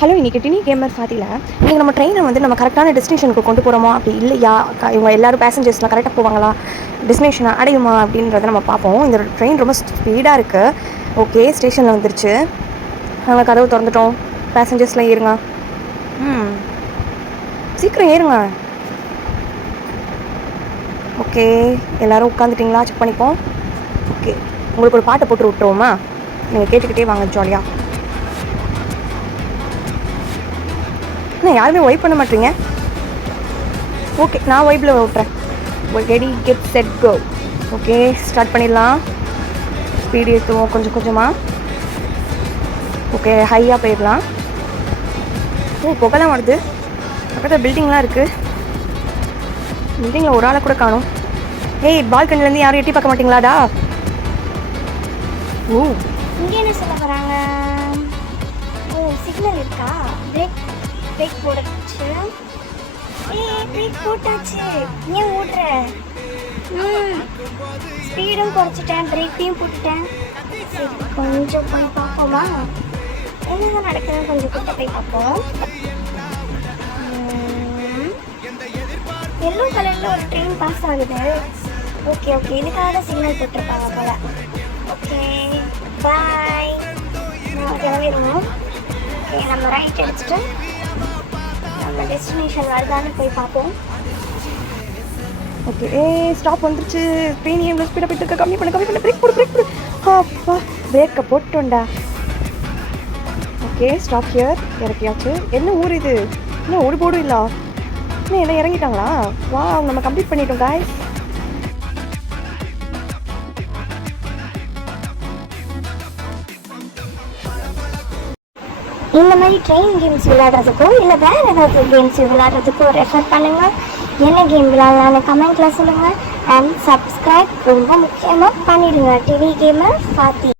Hello, இன்றைக்கி tiny gamer ஃபாத்தியில் இன்றைக்கி நம்ம ட்ரெயினை வந்து நம்ம கரெக்டான டெஸ்டினேஷனுக்கு கொண்டு போகிறோமா அப்படி இல்லையா, இவங்க எல்லோரும் பேசஞ்சர்ஸ்லாம் கரெக்டாக போவாங்களா, டெஸ்டினேஷனை அடையுமா அப்படின்றத நம்ம பார்ப்போம். இந்த ட்ரெயின் ரொம்ப ஸ்பீடாக இருக்குது. ஓகே, ஸ்டேஷனில் வந்துருச்சு. நாங்கள் கதவு திறந்துட்டோம். பேசஞ்சர்ஸ்லாம் ஏறுங்க. சீக்கிரம் ஏறுங்க. ஓகே, எல்லோரும் உட்காந்துட்டிங்களா? செக் பண்ணிப்போம். ஓகே, உங்களுக்கு ஒரு பாட்டை போட்டு விட்டுருவோமா? நீங்கள் கேட்டுக்கிட்டே வாங்க ஜாலியாக. என்ன யாருமே ஒய்ப் பண்ண மாட்டீங்க? ஓகே, நான் ஒய்ப்பில் விட்டுறேன். Ready get set go. Okay, start பண்ணிடலாம். ஸ்பீடு ஏற்றுவோம் கொஞ்சம் கொஞ்சமாக. ஓகே, ஹையாக போயிடலாம். புகைலாம் வருது. பக்கத்தில் பில்டிங்லாம் இருக்குது. பில்டிங்கில் ஒரு ஆளை கூட காணும். ஏய், பால்கனிலேருந்து யாரும் எட்டி பார்க்க மாட்டிங்களாடா? இங்கே என்ன சொல்ல போகிறாங்க? சிக்னல் இருக்கா? பிரேக் போட்டாச்சு. பிரேக் போட்டாச்சு. ஏன் ஓடுற? ஸ்பீடும் குறைச்சிட்டேன், பிரேக்கையும் போட்டுட்டேன். சரி, கொஞ்சம் போய் பார்ப்போமா? என்னதான் நடக்குதுன்னு கொஞ்சம் கிட்ட போய் பார்ப்போம். எல்லோ கலரில் ஒரு ட்ரெயின் பாஸ் ஆகுது. ஓகே, இதுக்காக தான் சிக்னல் போட்டிருப்பாங்க போல. ஓகே, பாய். கிளம்பிடுவோம். ஓகே, நம்ம ரைட் எடுத்துட்டு நம்ம டெஸ்டினேஷன் வருதான்னு போய் பார்ப்போம். ஓகே, ஸ்டாப் வந்துருச்சு. ட்ரெயின் எவ்வளோ ஸ்பீடாக போயிட்டு இருக்க? கம்மி பண்ண. பிரேக் போடு. அப்பா, பிரேக்கை போட்டோண்டா. Okay, stop here. இறக்கியாச்சு. என்ன ஊர் இது? இன்னும் ஒரு போர்டும் இல்லை. இன்னும் எல்லாம் இறங்கிட்டாங்களா? வா, நம்ம கம்ப்ளீட் பண்ணிட்டோம் காய்ஸ். இந்த மாதிரி ட்ரெயின் கேம்ஸ் விளையாடுறதுக்கும் இல்லை வேறு ஏதாவது கேம்ஸ் விளையாடுறதுக்கும் ரெஃபர் பண்ணுங்கள். என்ன கேம் விளையாடலான்னு கமெண்ட்டில் சொல்லுங்கள். அண்ட் சப்ஸ்கிரைப் ரொம்ப முக்கியமாக பண்ணிடுங்க. TV gamer ஃபாத்தி.